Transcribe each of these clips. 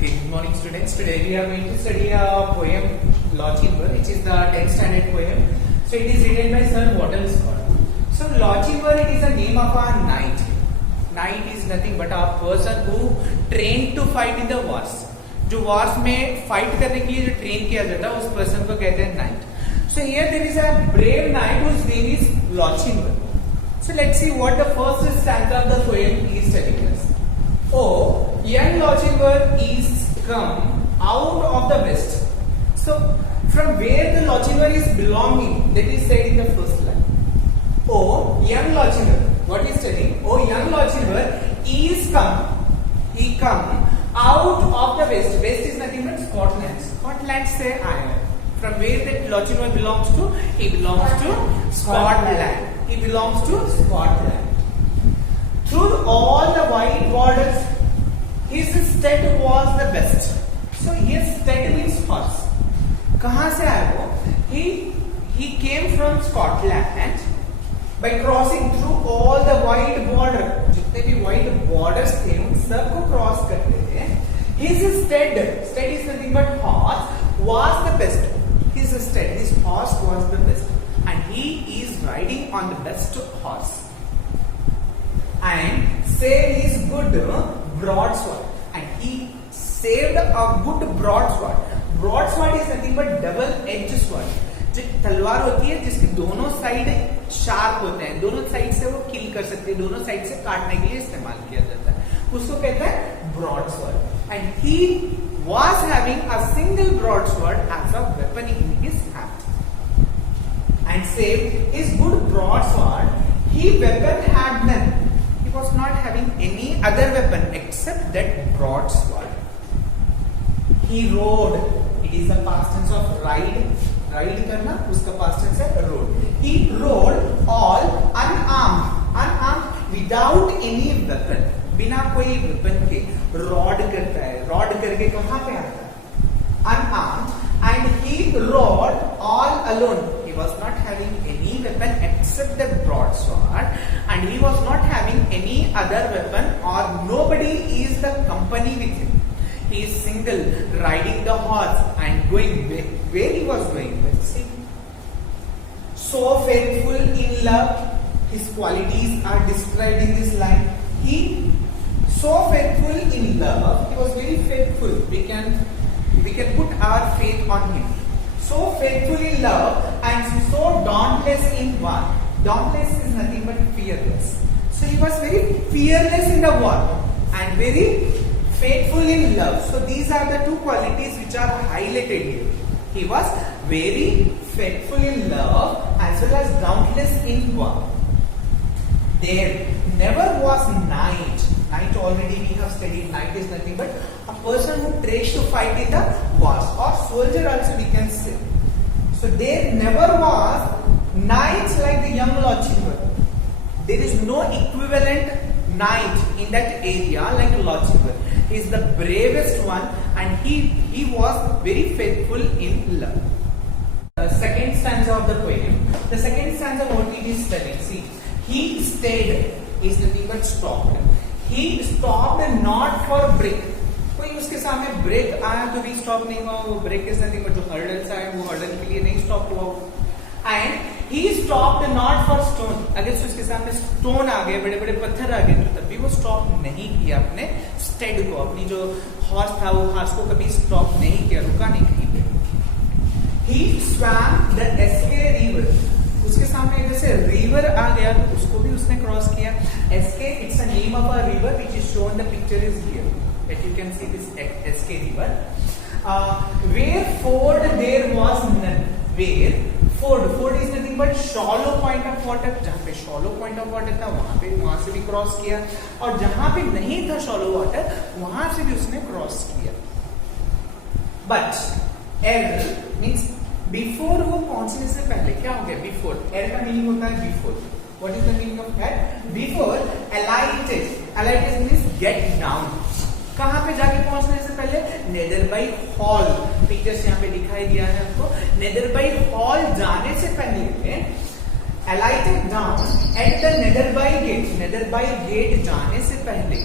Okay, good morning students. Today we are going to study a poem, Lawchimber, which is the 10th standard poem. So it is written by Sir Walter Scott. So Lawchimber, it is the name of a knight. Knight is nothing but a person who trained to fight in the wars. जो wars में fight करने के लिए जो train किया जाता है उस person को कहते हैं knight. So here there is a brave knight whose name is Lawchimber. So let's see what the first stanza of the poem is telling us. Oh, young Lawchimber is come out of the west. So, from where the Lawchimber is belonging, that is said in the first line. Oh, young Lawchimber, what is telling? Oh, young Lawchimber is come. He come out of the west. West is nothing but Scotland. Scotland से आया. From where that Lawchimber belongs to? He belongs to Scotland. He belongs to Scotland. Through all the wide borders, his stead was the best. So here stead means horse. कहाँ से आया वो? He came from Scotland by crossing through all the wide border. जितने भी wide borders थे उन सबको cross करते थे. His stead is nothing but horse, was the best. His stead, his horse was the best, and he is riding on the best horse. And saved his good broadsword, and he saved a good broadsword. Broadsword is nothing but double-edged sword. जो तलवार होती है जिसके दोनों side sharp होते हैं, दोनों side से वो किल कर सकते हैं, दोनों साइड से काटने के लिए इस्तेमाल किया जाता है, उसको कहते हैं broadsword. And he was having a single broadsword as a weapon in his hand. And saved his good broadsword, he weapon had none. He was not having any other weapon except that broadsword. He rode. It is the past tense of ride. Ride करना उसका past tense है rode. He rode all unarmed without any weapon. बिना कोई weapon के rod करता है. Rod करके कहाँ पे आता है? Unarmed, and he rode all alone. He was not having any weapon except the broadsword, and he was not having any other weapon, or nobody is the company with him. He is single, riding the horse and going where he was going. Let's see. So faithful in love, his qualities are described in this line. He so faithful in love. He was very faithful. We can put our faith on him. So faithful in love and so dauntless in war. Dauntless is nothing but fearless. So he was very fearless in the war and very faithful in love. So these are the two qualities which are highlighted here. He was very faithful in love as well as dauntless in war. There never was night. Night already we have studied. Night is nothing but a person who tries to fight in the wars, or soldier also we can say. So there never was knights like the young Lawchimber. There is no equivalent knight in that area like Lawchimber. He is the bravest one, and he was very faithful in love. The second stanza of the poem. The second stanza what it is telling. See, he stayed is nothing but stopped. He stopped not for break. कोई उसके सामने break आया तो भी stop नहीं हुआ. वो break is nothing but जो हर्डल्स आए वो हर्डल के लिए नहीं स्टॉप हुआ. And he stopped not for stone. अगर उसके सामने स्टोन आ गए, बड़े बड़े पत्थर आ गए, तो तब भी वो स्टॉप नहीं किया अपने स्टेड को. अपनी जो हॉर्स था वो हॉर्स को कभी स्टॉप नहीं किया, रुका नहीं कहीं पे. ही स्वैम द एस्के रिवर. उसके सामने जैसे रिवर आ गया तो उसको भी उसने क्रॉस किया. एस्के it's a name of a river which is shown the picture is here. That you can see this Eske river. Where ford there was none. Where ford is nothing but shallow point of water. जहाँ पे shallow point of water था वहां से भी cross किया, और जहां पे नहीं था shallow water वहां से भी उसने क्रॉस किया. But L means before वो पहुंचने से पहले क्या हो गया? Before. L का मीनिंग होता है before. What is the meaning of that? Before alighted. Alighted means get down. कहाँ पे जाके पहुंचने से पहले? नेदरबाई हॉल. पिक्चर्स यहाँ पे दिखाई दिया है आपको. नेदरबाई हॉल जाने से पहले alighted down at the Netherby gate. Netherby gate जाने से पहले.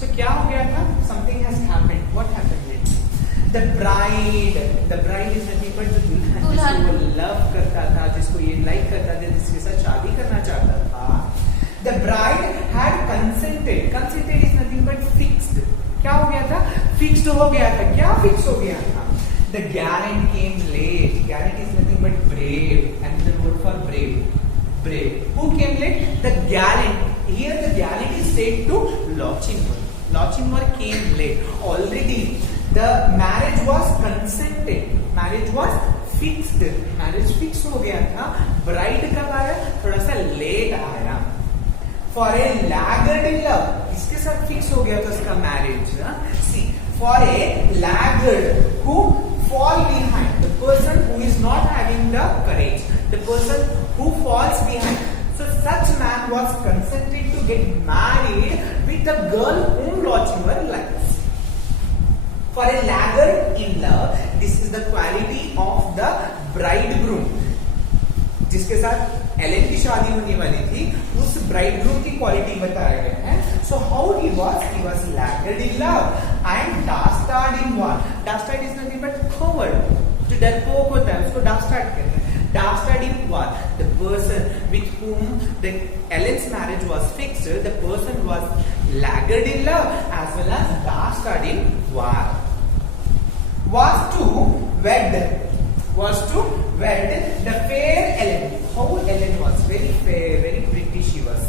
So क्या हो गया था? Something has happened. What happened? The bride is nothing but जो दुल्हन जिसको लव करता था, जिसको ये लाइक करता था, जिसके साथ शादी करना चाहता था. The bride had consented. Consented is nothing but fixed. क्या हो गया था? Fixed हो गया था. क्या fix हो गया था? The gallant came late. Gallant is nothing but brave. And the word for brave. Brave. Who came late? The gallant. Here the gallant is said to Lochinvar. Lochinvar came late. Already the marriage was consented. Marriage was fixed. Marriage fix हो गया था. Bride कब आया? थोड़ा सा late आया. For a laggard in love, किसके साथ fix हो गया था उसका marriage? See, for a laggard who fall behind, the person who is not having the courage, the person who falls behind. So such man was consented to get married with a girl whom Lochinvar likes. For a laggard in love, this is the quality of the bridegroom. जिसके साथ Allen की शादी होने वाली थी, उस bridegroom की quality बताया गया है. So how he was laggard in love and dastard in war. Dastard is nothing but coward. जो डरपोक होता है उसको डास्टार्ड कहते हैं. Dastard in war, the person with whom the Ellen's marriage was fixed, the person was laggard in love as well as dastard in war. Was to wed the fair Ellen. How Ellen was very fair, very pretty she was.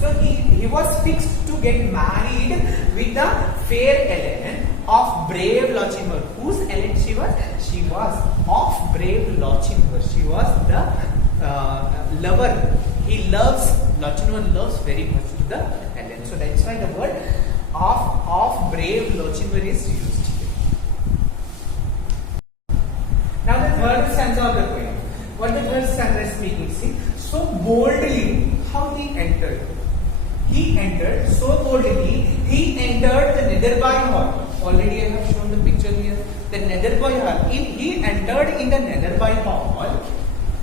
So he was fixed to get married with the fair Ellen of brave Lochinvar. Whose Ellen she was? She was of brave Lochinvar. She was the lover. Lochinvar loves very much the Ellen. So that's why the word of brave Lochinvar is used. Now the third stanza of the poem. What the third stanza is speaking? See, so boldly how he entered. He entered so boldly. He entered the Netherby hall. Already I have shown the picture here. The Netherby hall. He entered in the Netherby hall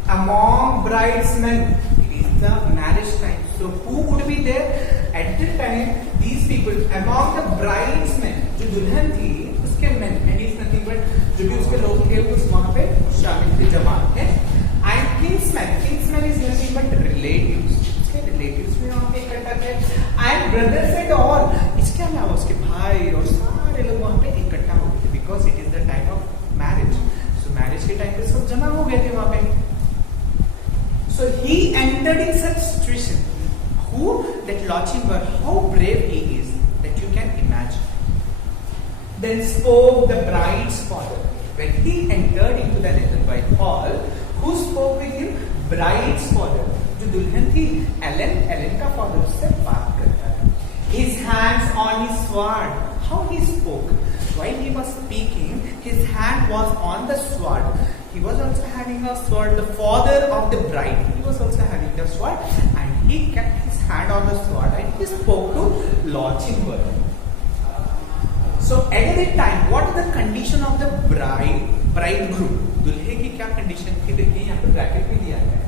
among bridesmen. It is the marriage time. So who would be there at the time? These people among the bridesmen. जो दुल्हन थी उसके men, and is nothing but जो भी उसके लोग थे उस वहां पे शामिल थे, जमात है. And kinsman is nothing but relatives. उसके relatives भी वहां पे इकट्ठा थे. And brothers and all. इसके अलावा उसके भाई और सारे लोग वहां पे इकट्ठा हो गए थे, because it is the time of marriage. So marriage के टाइम पे सब जमा हो गए थे वहां पे. So he entered in such situation. Who? That Lochinvar, how brave he is, that you can imagine. Then spoke the bride's father. When he entered into the Netherby hall, who spoke with him? Bride's father. जो दुल्हन थी Elon का father उससे बात करता है. His hands on his sword. How he spoke? While he was speaking, his hand was on the sword. He was also having a sword. The father of the bride, he was also having the sword, and he kept his hand on the sword and he spoke to Lochinvar. So at that time, what is the condition of the bridegroom? दुल्हे की क्या condition थी? देखिए यहाँ पे bracket में दिया है.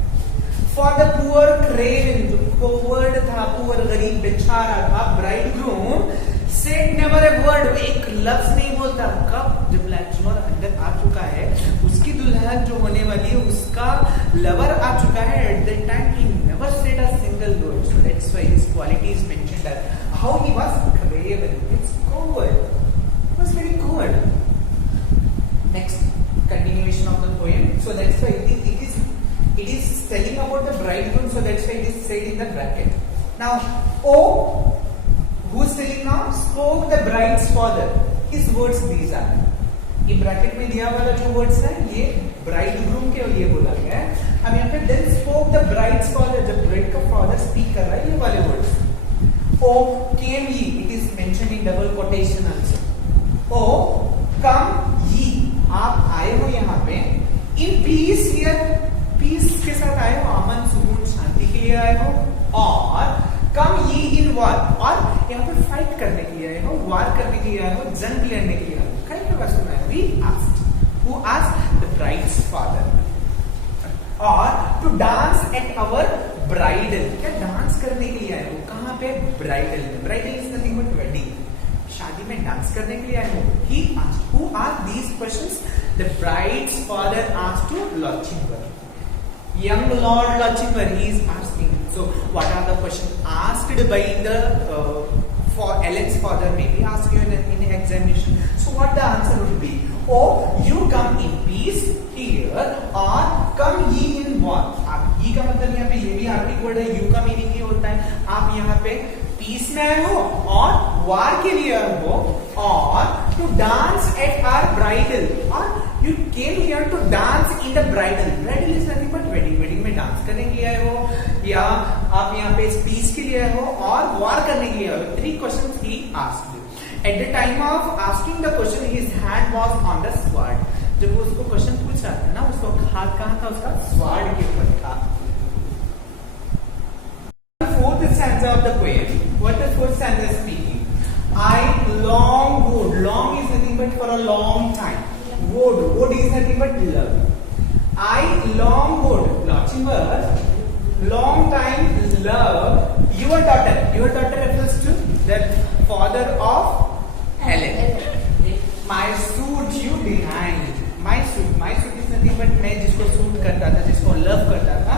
For the poor craven, जो coward था, poor गरीब बेचारा था, bridegroom said never a word. वो एक लफ्ज नहीं बोलता. कब? जब लॉचिनवर अंदर आ चुका है, उसकी दुल्हन जो होने वाली है उसका लवर आ चुका है. At that time he never said a single word. So that's why his quality is mentioned as how he was craven. It's coward. He was very coward. Next continuation of the poem. So that's why it is telling about the bridegroom. So that's why it is said in the bracket. Now, who is telling now? Spoke the bride's father. His words these are. ये bracket में दिया वाला जो words है ये bridegroom के लिए बोला गया है. अब यहाँ पे then spoke the bride's father. जब ब्राइड का फादर स्पीक कर रहा है ये वाले words. Oh came ye. It is mentioned in double quotation also. Oh come ye. आप आए हो यहाँ पे in peace here. पीस के साथ आए हो, अमन सुकून शांति के लिए आए हो. और come ye in war. और यहाँ पे फाइट करने के लिए आए हो, वार करने के लिए आए हो, जंग लड़ने के लिए आए हो. कई बार सुना है. We asked. Who asked? The bride's father. और to dance at our bridal. क्या डांस करने के लिए आए हो? कहाँ पे? ब्राइडल में. Bridal is nothing but wedding शादी में डांस करने के लिए आए हो? He asked. Who asked these questions? The bride's father asked to Lord Chingwar. Young Lord Lachimbar, he is asking. So, what are the questions asked by the for Ellen's father? Maybe ask you in examination. So, what the answer would be? Oh, you come in peace here, or come ye in war. आप ये का मतलब यहाँ पे ये भी Arctic word है. You का मीनिंग ये होता है आप यहाँ पे पीस में आए हो और वार के लिए आए हो, और to dance at our bridal, और you came here to dance in the bridal. Bridal is nothing but wedding. Wedding में डांस करने के लिए आए हो, या आप यहाँ पे पीस के लिए आए हो और वार करने के लिए आए हो. 3 questions he asked. At the time of asking the question, his hand was on the sword. जब वो उसको क्वेश्चन पूछ रहा था ना, उसको हाथ कहाँ था? उसका स्वॉर्ड के ऊपर था. Fourth stanza of the poem. What the fourth stanza is speaking? I long would. Long is nothing but for a long time. Would. Would is nothing but love. I long would. Lachimbar, long time love your daughter. Your daughter refers to the father of Helen. My suit you denied. My suit is nothing but मैं जिसको suit करता था, जिसको love करता था.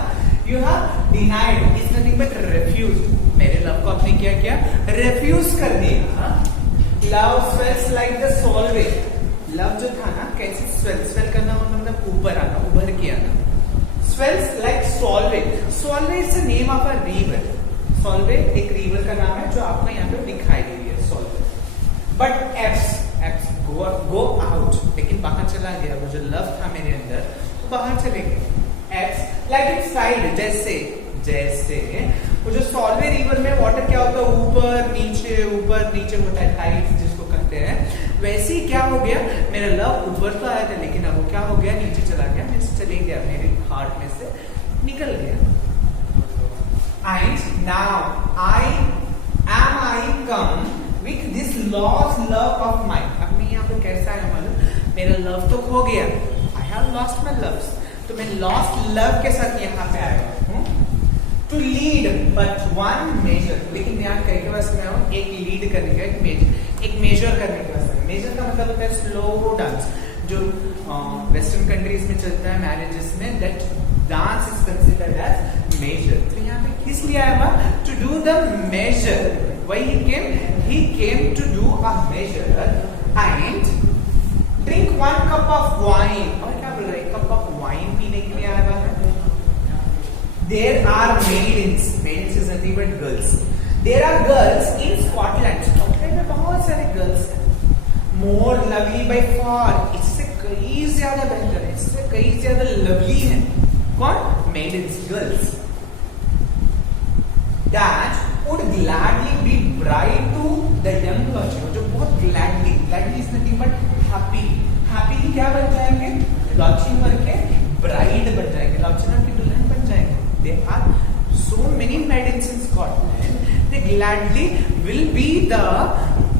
You have denied is nothing but refused. मेरे love को आपने क्या किया? Refuse कर दिया. Love swells like the solvay. Love जो था ना, कैसे swell करना मतलब ऊपर आना, उभर के आना. Swells like solvay. Solvay is the name of a river. Solvay एक river का नाम है जो आपको यहाँ पे दिखाई दे रही है. Solvay. But F's go out. लेकिन बाहर चला गया. वो जो लव था मेरे अंदर वो बाहर चले गए. X like its side. जैसे वो जो सॉल्वे रिवर में वाटर क्या होता है? ऊपर नीचे होता है. टाइड जिसको कहते हैं. वैसे ही क्या हो गया? मेरा लव ऊपर तो आया था, लेकिन अब वो क्या हो गया? नीचे चला गया. मेरे से चले गया, मेरे हार्ट में से निकल गया. And now I come with this lost love of mine. अब मैं यहाँ पे कैसा है मालूम? मेरा लव तो खो गया. I have lost my loves. तो मैं लॉस्ट लव के साथ यहाँ पे आया हूँ. To lead but one major. लेकिन ध्यान करके बस मैं हूँ एक लीड करने का, एक मेजर करने के वास्ते. मेजर का मतलब होता है स्लो डांस, जो वेस्टर्न कंट्रीज में चलता है मैरिजेस में. That dance is considered as major. तो यहाँ पे किस लिए आया हुआ? To do the major. Why he came to do a major and drink 1 cup of wine. और क्या बोल रहा है? कप ऑफ वाइन पीने के लिए आया हुआ है. There are maidens. Maidens is nothing but girls. There are girls in Scotland. Scotland में बहुत सारे girls हैं. More lovely by far. इससे कई ज्यादा बेहतर है, इससे कई ज्यादा lovely है. कौन? Maidens, girls. That would gladly be bride to the young Lachimbar. जो बहुत gladly is nothing but happily क्या बन जाएंगे? Lachimbar के bride बन जाएंगे, Lachimbar की दुल्हन बन जाएंगे. There are so many maidens in Scotland. They gladly will be the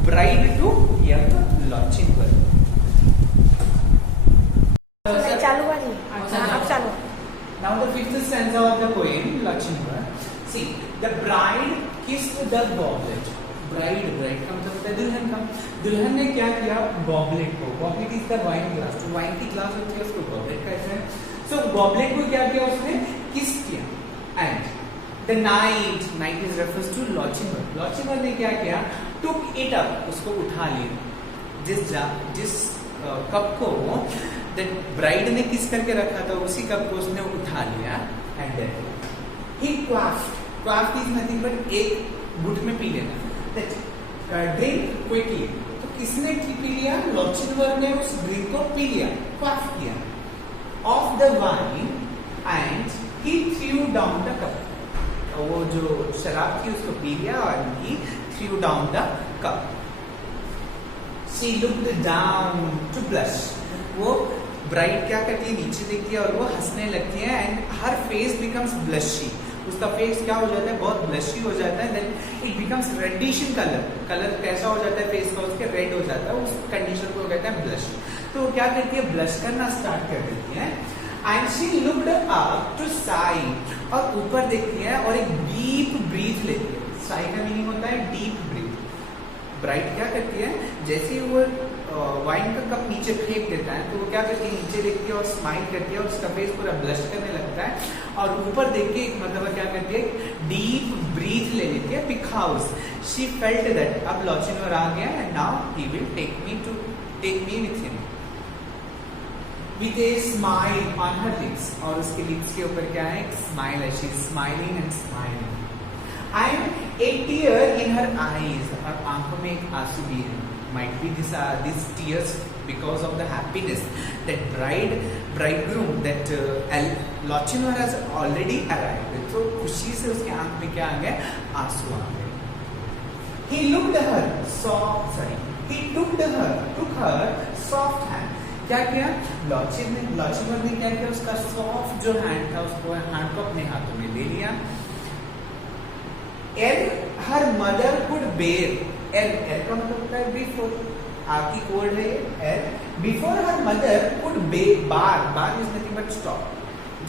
bride to young Lachimbar. Now the fifth stanza of the poem Lachimbar. See, the bride kissed the goblet. Bride का मतलब होता है दुल्हन का. दुल्हन ने क्या किया? गॉबलेट को. Goblet is the wine glass. जो वाइन की ग्लास होती है उसको गॉबलेट कहते हैं. सो गॉबलेट को क्या किया? उसने किस किया. And the night is refers to Lachimbar. Lachimbar ने क्या किया? Took it up. उसको उठा लिया. जिस कप को द ब्राइड ने किस करके रखा था, उसी कप को उसने उठा लिया. And he quaffed is nothing but एक घुट में पी लेना. Drink quickly. तो किसने पी लिया? Lachimbar ने उस ड्रिंक को पी लिया, क्वाफ किया. Of the wine and he threw down the cup. वो जो शराब थी उसको पी लिया और he threw down the cup. She looked down to blush. वो ब्राइड क्या करती है? नीचे देखती है और वो हंसने लगती है. And her face becomes blushy. उसका फेस क्या हो जाता है? बहुत ब्लशी हो जाता है. Then it becomes reddish in colour कैसा हो जाता है फेस का? उसके रेड हो जाता है. उस कंडीशन को कहते हैं ब्लश. तो क्या करती है? ब्लश करना स्टार्ट कर देती है. And she looked up to sigh. और ऊपर देखती है और एक डीप ब्रीथ लेती है. साई का मीनिंग होता है डीप ब्रीथ. ब्राइड क्या करती है, जैसे ही वो वाइन का कप नीचे फेंक देता है तो वो क्या करती है, नीचे देखती है और स्माइल करती है और उसका फेस पूरा ब्लश करने लगता है और ऊपर देख के मतलब क्या करती है, डीप ब्रीथ ले लेती है बिकॉज शी फेल्ट दैट अब लॉचिनवर आ गया and now he will take me with him with a smile on her lips और उसके लिप्स के ऊपर क्या है, एक स्माइल है, she is smiling and smiling and a tear in her eyes और आंखों में एक आंसू भी है, might be this tears because of the happiness that bridegroom that Lochinvar has already arrived, तो खुशी से उसके आंख में क्या आ गया, आंसू आ गए. He took her soft hand. क्या किया, लॉचिनवर ने क्या किया, उसका सॉफ्ट जो हैंड था उसको हैंड को अपने हाथों में ले लिया. Her mother could bear. का मतलब होता है बिफोर, आपकी कोड है before her mother could bar is nothing but stop.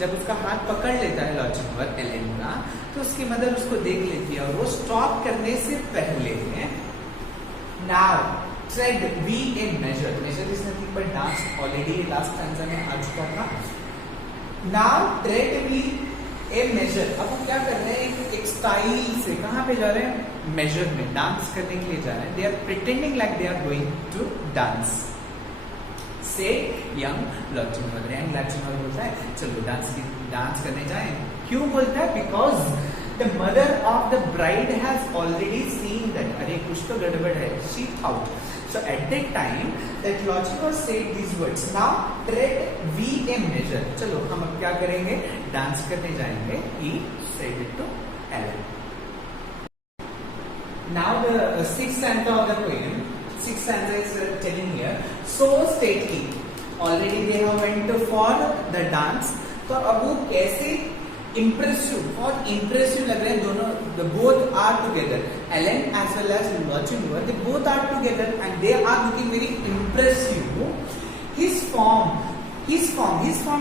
जब उसका हाथ पकड़ लेता है लॉचिनवर एलेन का तो उसकी मदर उसको देख लेती है और वो स्टॉप करने से पहले now tread we a measure is nothing but dance, already last stanza में आ चुका था. now tread we a measure, अब हम क्या कर रहे हैं, एक स्टाइल से कहाँ पे जा रहे हैं, मेजर में डांस करने के लिए जा रहे हैं. they are pretending like they are going to dance. say young Lochinvar, young Lochinvar बोलता है चलो डांस करने जाएं. क्यों बोलता है, because the mother of the bride has already seen that अरे कुछ तो गड़बड़ है, she thought. So at that time that Lochinvar said these words, now tread we a measure, चलो हम अब क्या करेंगे, डांस करने जाएंगे. He said it to Ellen. Now the sixth stanza of the poem, sixth stanza is telling here, so stately, already they have went for the dance. तो अब वो कैसे impressive और impressive लग रहे हैं दोनों, the both are together, Ellen as well as Lochinvar, they both are together and they are looking very impressive. His form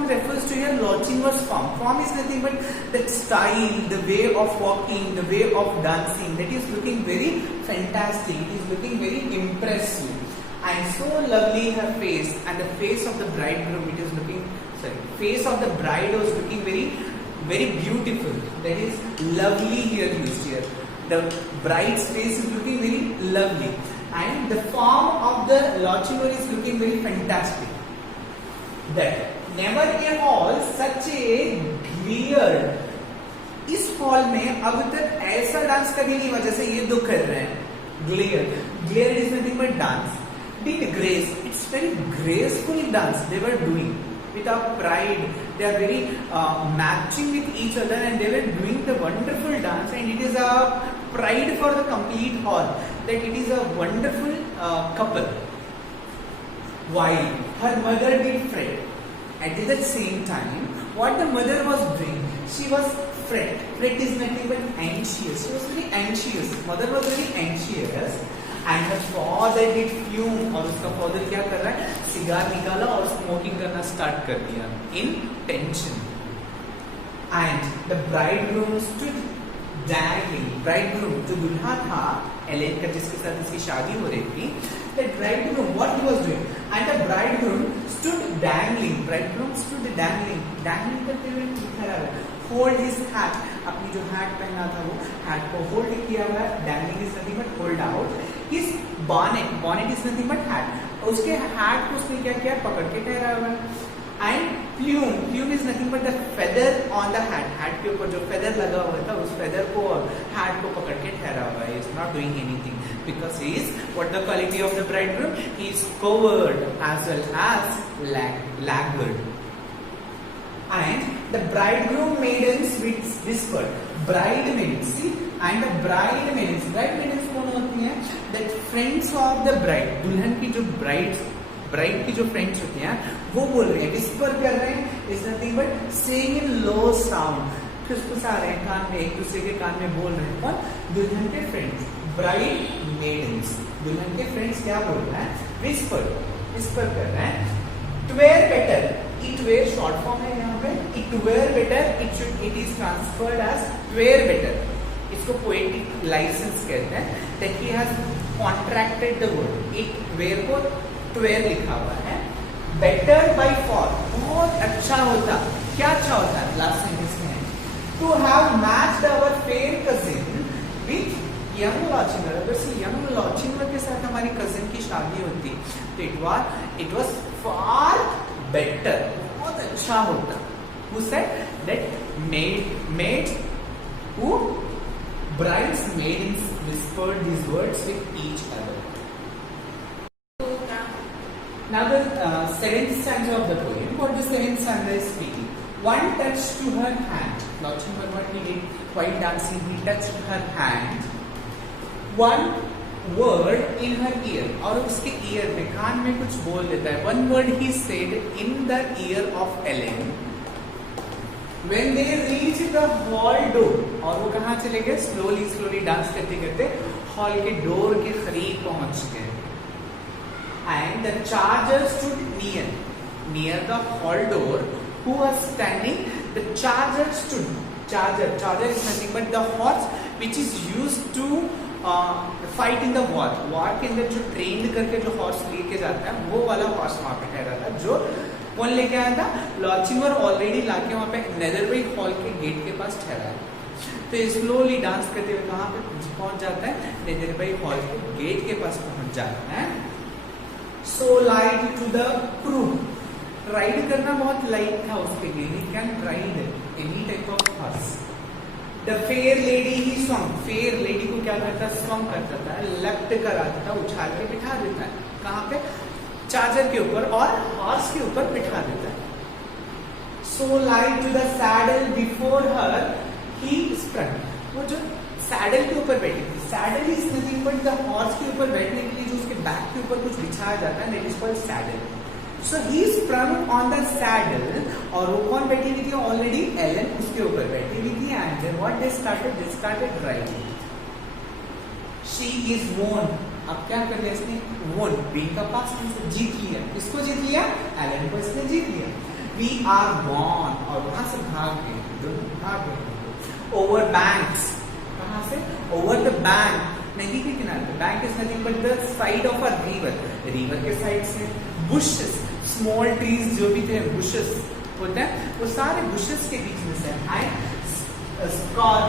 refers to here Lochinvar's form. Form is nothing but that style, the way of walking, the way of dancing, that is looking very fantastic, it is looking very impressive. And so lovely her face, and the face of the bridegroom, it is looking, face of the bride was looking very beautiful. That is lovely here used here. The bride's face is looking very lovely and the form of the Lochinvar is looking very fantastic. That never a hall such a clear. इस hall में अब तक ऐसा dance कभी नहीं हुआ जैसे ये दो कर रहे हैं. Glare is nothing but dance. Did grace. It's very graceful dance they were doing. With a pride, they are very matching with each other and they were doing the wonderful dance, and it is a pride for the complete hall that it is a wonderful couple. While her mother did fret, at the same time what the mother was doing, she was fret is nothing but anxious. She was very anxious, mother was very anxious. And her father did fume, और उसका father क्या कर रहा है, cigar निकाला और smoking करना start कर दिया in tension. And the bridegroom stood dangling. Bridegroom जो दूल्हा था एलेन का जिसके साथ इसकी शादी हो रही थी, the bridegroom what he was doing, and the bridegroom stood dangling. Bridegroom stood dangling करते हुए खड़ा है. Hold his hat, अपनी जो हैट पहना था वो हैट को होल्ड किया हुआ है. Dangling is nothing but hold out. His bonnet is nothing but hat. उसके हैट को उसने क्या किया, पकड़ के ठहरा हुआ है. And plume is nothing but the feather on the hat. Hat के ऊपर जो feather लगा हुआ था उस feather को और हैट को पकड़ के ठहरा हुआ है. He is not doing anything because he is what the quality of the bridegroom, he is covered as well as laggard. And the bridegroom maidens whispered. Bridemaidens, see, and the bridemaidens कौन होती हैं? That friends of the bride, दुल्हन की जो bride की जो friends होती हैं वो बोल रहे हैं, विस्पर कर रहे हैं, is nothing but saying in low sound. फुसफुसा रहे हैं कान में, एक दूसरे के कान में बोल रहे हैं. कौन? दुल्हन के फ्रेंड्स, ब्राइड मेडन्स. दुल्हन के फ्रेंड्स क्या बोल रहे हैं? विस्पर कर रहे हैं. To wear better, it wear short form है यहाँ पे. It wear better, it is transferred as wear better. इसको poetic license कहते हैं. That he has contracted the word, एक वेयर को ट्वेयर लिखा हुआ है, बेटर बाय फॉर, बहुत अच्छा होता, क्या अच्छा होता है, लास्ट सेंटेंस में है, to have matched our fair cousin with young Lochinvar, अगर से यंग लॉचिंगर के साथ हमारी कजिन की शादी होती तो इट वाज फार बेटर, बहुत अच्छा होता. Who said that maids who brides maidens whispered these words with each other. Now the seventh stanza of the poem, what the seventh stanza is speaking. One touch to her hand. Lachimbar what he did while dancing, he touched her hand. One word in her ear, और उसके ear में, कान में कुछ बोल देता है. One word he said in the ear of Ellen. When they reached the hall door, और वो कहाँ चले गए? स्लोली डांस करते करते हॉल के डोर के करीब पहुंच गए. And the charger stood near the hall door. Who was standing? The charger stood. Charger is nothing but the horse which is used to fight in the war के अंदर जो ट्रेंड करके जो हॉर्स लेके जाता है वो वाला हॉर्स वहां पे ठहरा था. जो कौन लेके आया था? लॉचिंगर ऑलरेडी लाके वहां पे नेदरबरी हॉल के गेट के पास ठहरा है. तो ये स्लोली डांस करते हुए कहाँ पे पहुंच जाता है? नेदरबरी हॉल के गेट के पास पहुंच जाता है. So light to the croup, ride करना बहुत लाइट था उसके लिए. He can ride any type of horse. The fair lady he swung, fair lady को क्या करता है? सॉन्ग करता था, लेफ्ट कराता था, उछाल के बिठा देता है. कहाँ पे? चार्जर के ऊपर और हॉर्स के ऊपर बिठा देता है. So light to the saddle before her he sprung, वो जो सैडल के ऊपर बैठी थी, saddle is nothing but the horse के ऊपर बैठने के लिए जो उसके बैक के ऊपर कुछ बिछाया जाता है, that is called saddle. So he sprung on the saddle, और वो कौन बैठी हुई थी? ऑलरेडी एलन उसके ऊपर बैठी हुई थी. And then what they started riding. She is won, अब क्या कर लिया इसने? वोन बीइंग का पास्ट टेंस, जीत लिया. किसको जीत लिया? एलन को इसने जीत लिया. वी आर गॉन, और वहां से भाग गए, दोनों भाग गए. ओवर बैंक्स, कहां से? ओवर द बैंक, नदी के किनारे पे. Bank is nothing but the side of a river, river के साइड से. बुशेस, स्मॉल ट्रीज जो भी थे, बुशेस होते हैं, वो सारे बुशेस के बीच में से. And score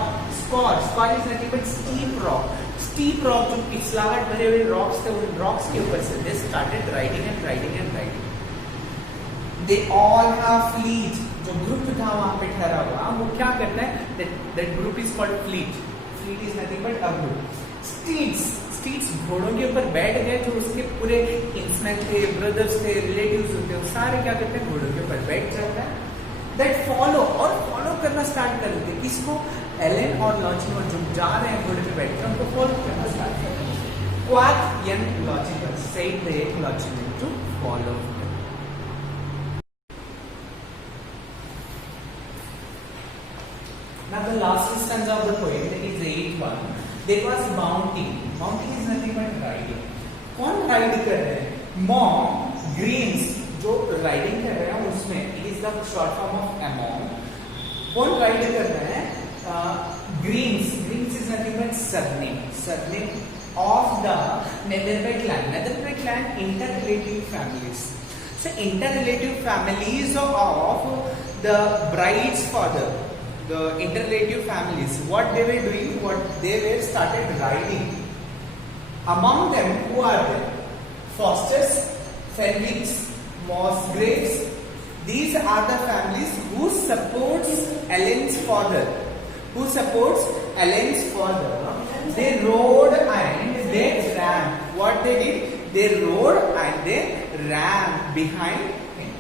is nothing but steep rock, steep rock जो पिछलाहट भरे हुए रॉक्स थे, उन रॉक्स के ऊपर से they started riding and riding and riding. They all have fleet, जो ग्रुप था वहां पे ठहरा हुआ, वो क्या करता है? That group is called fleet. Fleet is nothing but a group. Steeds घोड़ों के ऊपर बैठ गए, जो उसके पूरे किंग्समैन थे, ब्रदर्स थे, रिलेटिव्स होते हैं, सारे क्या करते हैं? घोड़ों के ऊपर बैठ जाता है. दैट फॉलो, और फॉलो करना स्टार्ट कर देते. किसको? एलन और लॉचिंगर जो जा रहे हैं घोड़े पे बैठ कर, उनको फॉलो करना स्टार्ट कर देते हैं. Quoth young Lochinvar, said the young Lochinvar to follow. Now the last stanza of the poem, that is the 8th one. There was mounting. Mounting is nothing but riding. कौन ride कर रहे हैं? Mom Green's जो riding कर रहे हैं उसमें it is the short form of among. कौन राइड कर रहे हैं? Greens. Greens is nothing but surname of the Netherbury clan. Netherbury clan interrelative families. So interrelative families of the bride's father, the interrelative families, what they were doing, what they were started riding. Among them, who are there? Fosters, Fenwicks, Musgraves. These are the families who supports Ellen's father. Who supports Ellen's father? They rode and they ran. What they did? They rode and they ran behind him.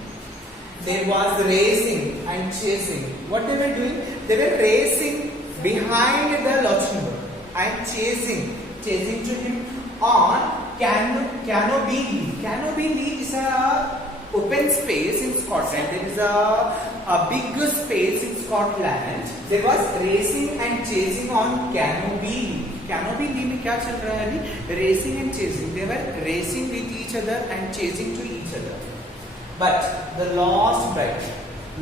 There was racing and chasing. What they were doing? They were racing behind the Lachimbar and chasing to him on Canopy Lee. Canopy Lee is a open space in Scotland. There is a big space in Scotland. There was racing and chasing on Canopy Lee. Canopy Lee में क्या चल रहा है अभी? Racing and chasing. They were racing with each other and chasing to each other. But the lost bride,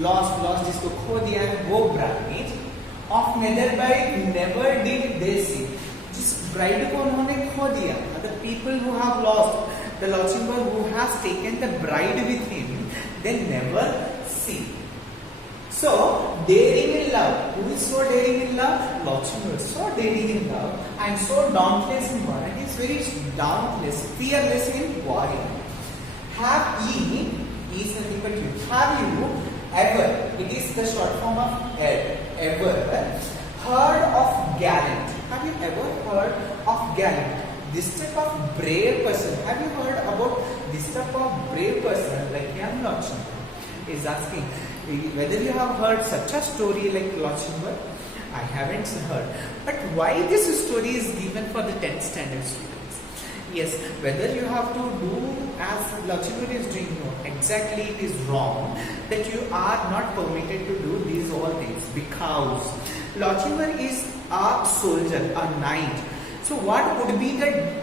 lost जिसको खो दिया है, वो bride of Netherby never did they see. जिस bride को उन्होंने खो दिया, the people who have lost, the Lord Shiva who has taken the bride with him, they never see. So, daring in love. Who is so daring in love? Lord Shiva is so daring in love and so dauntless in war. He is very dauntless, fearless in warring. Have ye, is nothing but you. Have you ever, it is the short form of ever, heard of gallant? Have you ever heard of gallant? This type of brave person. Have you heard about this type of brave person like young Lord Shiva? Is asking whether you have heard such a story like Lord Shiva. I haven't heard. But why this story is given for the 10th standard students? Yes, whether you have to do as Lord Shiva is doing, no, exactly it is wrong that you are not permitted to do these all things, because Lord Shiva is a soldier, a knight. So what would be the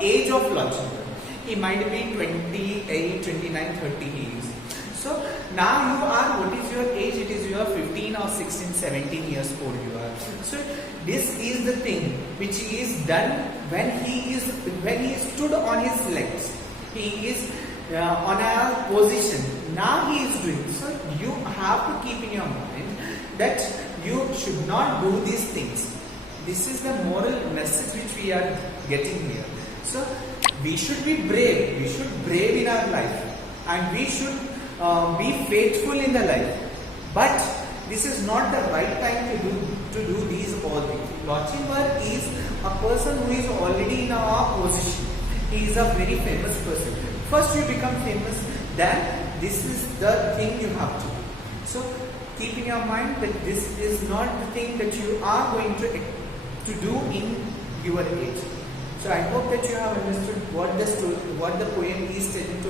age of Lord Shiva? He might be 28, 29, 30 years. So now you are, what is your age? It is your 15 or 16, 17 years old you are. So this is the thing which is done when he stood on his legs. He is on a position. Now he is doing. So you have to keep in your mind that you should not do these things. This is the moral message which we are getting here. So we should be brave. We should brave in our life, and we should be faithful in the life. But this is not the right time to do these all things. Lord Shiva is a person who is already in our position. He is a very famous person. First you become famous, then this is the thing you have to do. So keep in your mind that this is not the thing that you are going to do in your age. So I hope that you have understood what the poem is telling